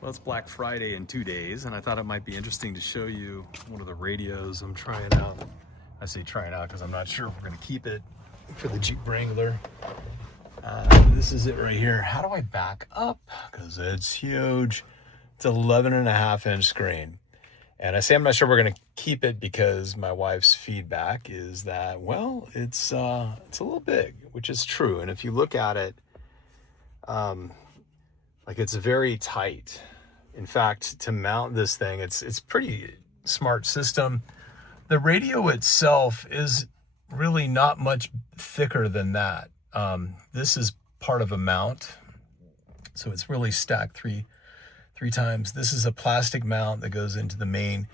Well, it's Black Friday in 2 days, and I thought it might be interesting to show you one of the radios I'm trying out. I say trying out because I'm not sure if we're going to keep it for the Jeep Wrangler. This is it right here. How do I back up? Because it's huge. It's 11.5-inch screen. And I say I'm not sure we're going to keep it because my wife's feedback is that, well, it's a little big, which is true. And if you look at it, like it's very tight. In fact, to mount this thing, it's pretty smart system. The radio itself is really not much thicker than that. This is part of a mount, so it's really stacked three times. This is a plastic mount that goes into the main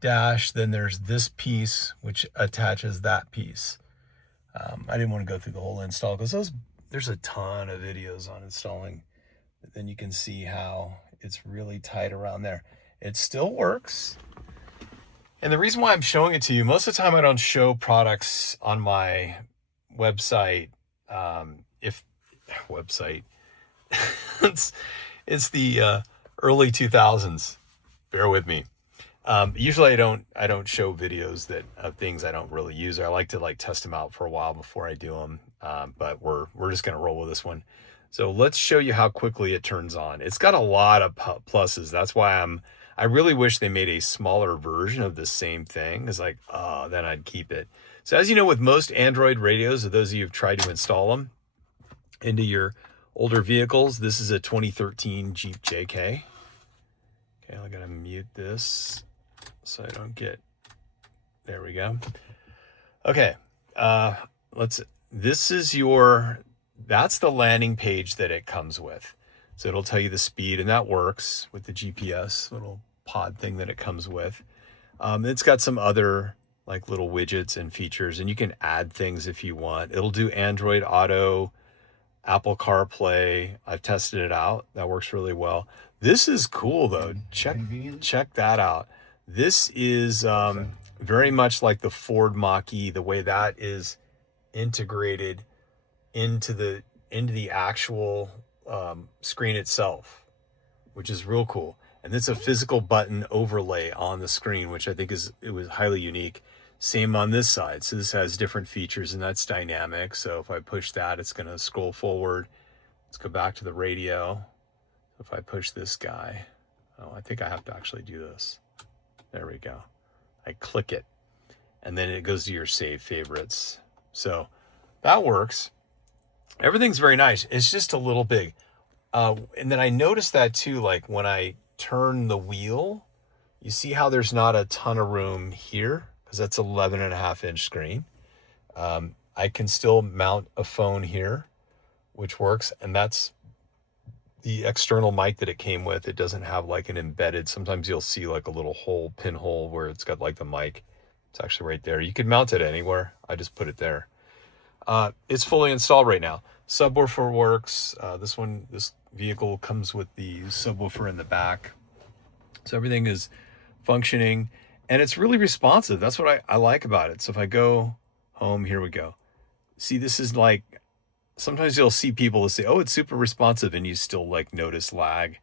dash. Then there's this piece which attaches that piece. I didn't want to go through the whole install because there's a ton of videos on installing. But then you can see how it's really tight around there. It still works. And the reason why I'm showing it to you, most of the time I don't show products on my website. It's the early 2000s. Bear with me. Usually I don't show videos of things I don't really use. I like to test them out for a while before I do them. But we're just gonna roll with this one. So let's show you how quickly it turns on. It's got a lot of pluses. That's why I really wish they made a smaller version of the same thing. It's like, oh, then I'd keep it. So as you know, with most Android radios, or those of you who've tried to install them into your older vehicles, this is a 2013 Jeep JK. Okay, I gotta mute this so I don't get, there we go. Okay, that's the landing page that it comes with. So it'll tell you the speed, and that works with the GPS little pod thing that it comes with. It's got some other little widgets and features, and you can add things if you want. It'll do Android Auto, Apple CarPlay. I've tested it out. That works really well. This is cool though. Check that out. This is very much like the Ford Mach-E, the way that is integrated into the actual screen itself, which is real cool. And it's a physical button overlay on the screen, which I think it was highly unique. Same on this side. So this has different features, and that's dynamic. So if I push that, it's going to scroll forward. Let's go back to the radio. If I push this guy, I think I have to actually do this. There we go. I click it, and then it goes to your saved favorites. So that works. Everything's very nice. It's just a little big. And then I noticed that too, when I turn the wheel, you see how there's not a ton of room here because that's 11.5-inch screen. I can still mount a phone here, which works. And that's the external mic that it came with. It doesn't have an embedded, sometimes you'll see a little pinhole where it's got the mic. It's actually right there. You could mount it anywhere. I just put it there. It's fully installed right now. Subwoofer works. This vehicle comes with the subwoofer in the back. So everything is functioning, and it's really responsive. That's what I like about it. So if I go home, here we go. See, this is sometimes you'll see people say, oh, it's super responsive, and you still notice lag.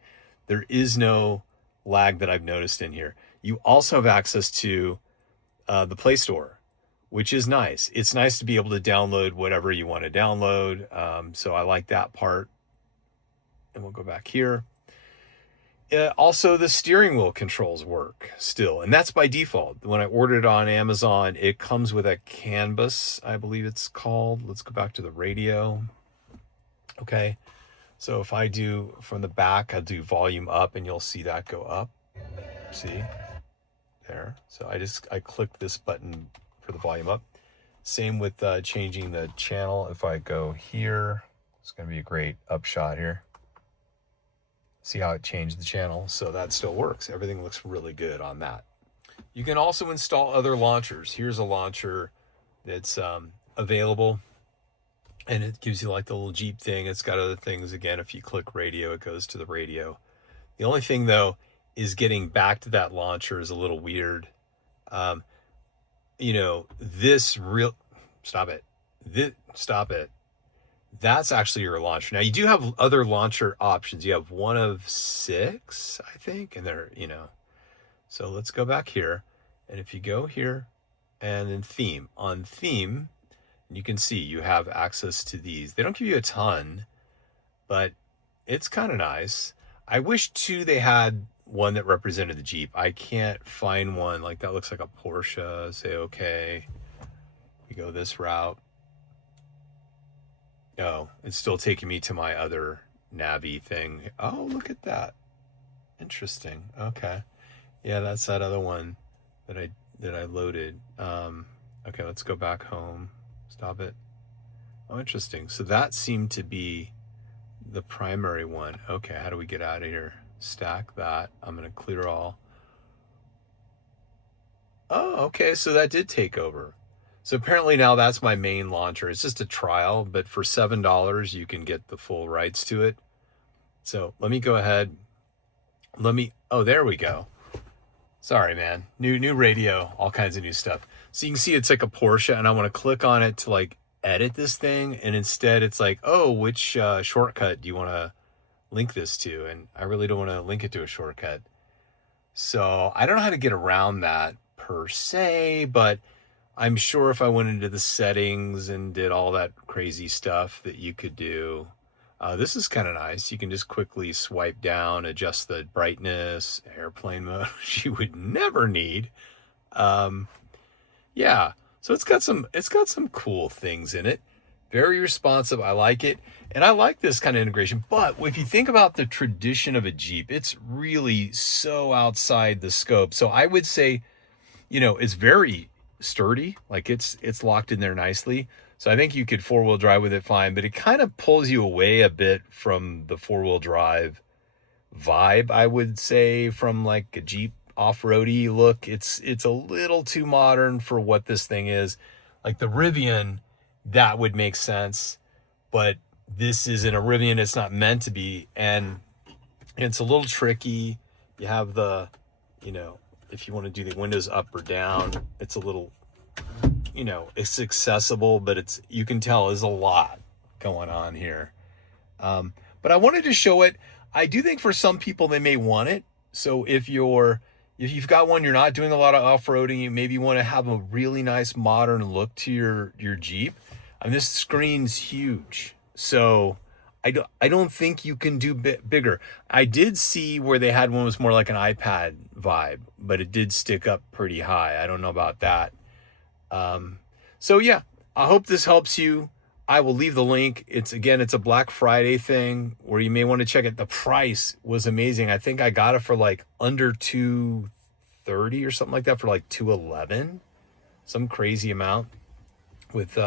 There is no lag that I've noticed in here. You also have access to the Play Store, which is nice. It's nice to be able to download whatever you want to download. So I like that part. And we'll go back here. Also, the steering wheel controls work still, and that's by default. When I ordered it on Amazon, it comes with a canvas, I believe it's called. Let's go back to the radio. Okay, so if I do from the back, I'll do volume up, and you'll see that go up. See there. So I click this button for the volume up. Same with changing the channel. If I go here, it's going to be a great upshot here. See how it changed the channel? So that still works. Everything looks really good on that. You can also install other launchers. Here's a launcher that's available, and it gives you the little Jeep thing. It's got other things. Again, if you click radio, it goes to the radio. The only thing though is getting back to that launcher is a little weird. Stop it. Stop it. that's actually your launcher. Now you do have other launcher options. You have one of 6, I think, and they're, so let's go back here. And if you go here and then theme, on theme, you can see you have access to these. They don't give you a ton, but it's kind of nice. I wish too they had one that represented the Jeep. I can't find one. Like that looks like a Porsche. Say okay. You go this route. Oh, it's still taking me to my other Navi thing. Oh, look at that. Interesting. Okay. Yeah, that's that other one that I loaded. Okay, let's go back home. Stop it. Oh, interesting. So that seemed to be the primary one. Okay, how do we get out of here? Stack that. I'm going to clear all. Oh, okay, so that did take over. So apparently now that's my main launcher. It's just a trial, but for $7, you can get the full rights to it. So let me go ahead. Oh, there we go. Sorry, man. New radio, all kinds of new stuff. So you can see it's like a Porsche, and I want to click on it to like edit this thing. And instead it's like, oh, which shortcut do you want to link this to? And I really don't want to link it to a shortcut. So I don't know how to get around that per se, but I'm sure if I went into the settings and did all that crazy stuff that you could do. This is kind of nice. You can just quickly swipe down, adjust the brightness, airplane mode, which you would never need. Yeah, so it's got some cool things in it. Very responsive. I like it. And I like this kind of integration. But if you think about the tradition of a Jeep, it's really so outside the scope. So I would say, it's very sturdy, like it's locked in there nicely. So I think you could 4-wheel drive with it fine, but it kind of pulls you away a bit from the 4-wheel drive vibe, I would say, from like a Jeep off-roady look. It's a little too modern for what this thing is. Like the Rivian, that would make sense, but this isn't a Rivian. It's not meant to be, and it's a little tricky. You have the, if you want to do the windows up or down, it's a little, it's accessible, but you can tell there's a lot going on here. But I wanted to show it. I do think for some people, they may want it. So if you've got one, you're not doing a lot of off-roading, you maybe want to have a really nice modern look to your Jeep. This screen's huge. So I don't think you can do bigger. I did see where they had one was more like an iPad vibe, but it did stick up pretty high. I don't know about that. So yeah, I hope this helps you. I will leave the link. It's a Black Friday thing where you may want to check it. The price was amazing. I think I got it for like under $230 or something like that, for like $211, some crazy amount, with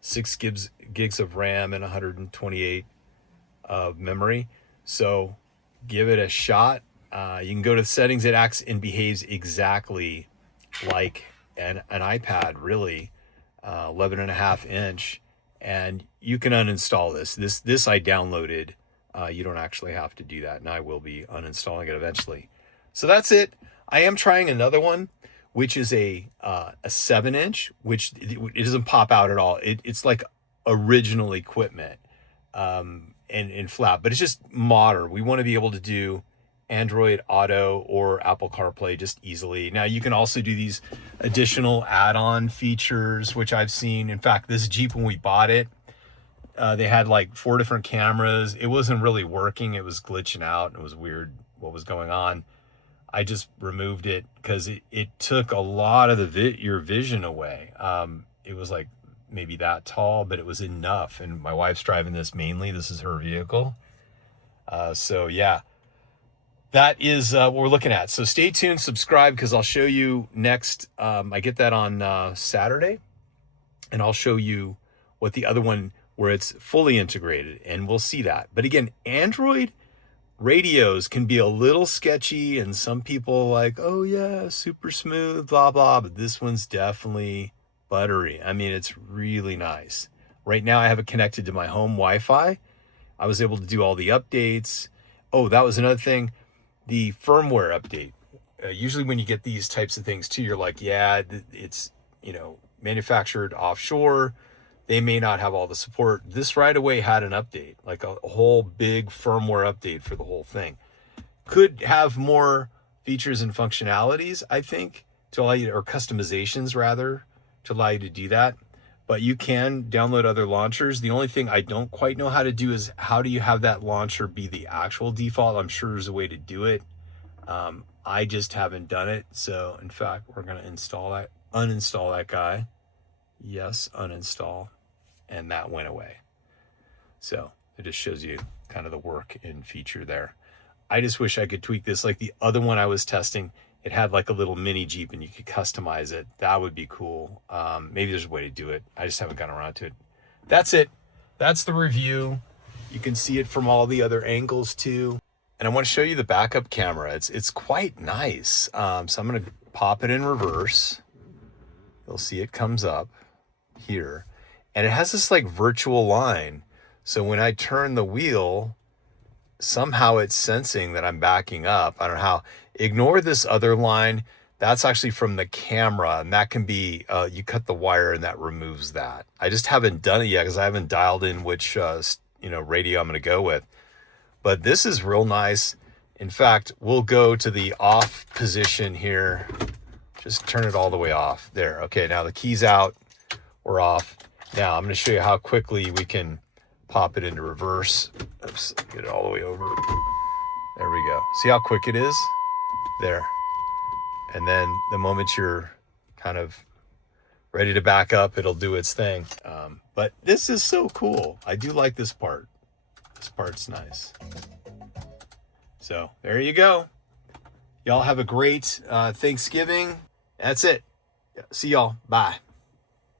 6 gigs of RAM and 128 of memory. So give it a shot. You can go to settings. It acts and behaves exactly like an iPad, really. 11.5 inch, and you can uninstall this I downloaded. You don't actually have to do that, and I will be uninstalling it eventually. So that's it. I am trying another one, which is a 7 inch, which it doesn't pop out at all. It's like original equipment, and flat, but it's just modern. We want to be able to do Android Auto or Apple CarPlay just easily. Now you can also do these additional add-on features, which I've seen. In fact, this Jeep, when we bought it, they had like 4 different cameras. It wasn't really working. It was glitching out. It was weird what was going on. I just removed it because it took a lot of your vision away. It was like maybe that tall, but it was enough. And my wife's driving this mainly. This is her vehicle. So yeah. That is what we're looking at. So stay tuned, subscribe, because I'll show you next. I get that on Saturday, and I'll show you what the other one, where it's fully integrated, and we'll see that. But again, Android radios can be a little sketchy, and some people are like, oh yeah, super smooth, blah, blah, but this one's definitely buttery. It's really nice. Right now I have it connected to my home Wi-Fi. I was able to do all the updates. Oh, that was another thing. The firmware update. Usually when you get these types of things too, you're like, yeah, it's, manufactured offshore. they may not have all the support. This right away had an update, like a whole big firmware update for the whole thing. Could have more features and functionalities, I think, to allow you, or customizations rather, to allow you to do that. But you can download other launchers. The only thing I don't quite know how to do is how do you have that launcher be the actual default? I'm sure there's a way to do it. I just haven't done it. So in fact, we're going to uninstall that guy. Yes, uninstall. And that went away. So it just shows you kind of the work in feature there. I just wish I could tweak this. Like the other one I was testing, it had like a little mini Jeep and you could customize it. That would be cool. Maybe there's a way to do it. I just haven't gotten around to it. That's it. That's the review. You can see it from all the other angles too. And I want to show you the backup camera. It's quite nice. So I'm going to pop it in reverse. You'll see it comes up here. And it has this like virtual line. So when I turn the wheel, somehow it's sensing that I'm backing up. I don't know how. Ignore this other line. That's actually from the camera, and that can be, you cut the wire and that removes that. I just haven't done it yet because I haven't dialed in which radio I'm going to go with. But this is real nice. In fact, we'll go to the off position here. Just turn it all the way off. There. Okay, now the key's out. We're off. Now I'm going to show you how quickly we can pop it into reverse. Oops, get it all the way over. There we go. See how quick it is? There. And then the moment you're kind of ready to back up, it'll do its thing. But this is so cool. I do like this part. This part's nice. So there you go. Y'all have a great Thanksgiving. That's it. See y'all. Bye.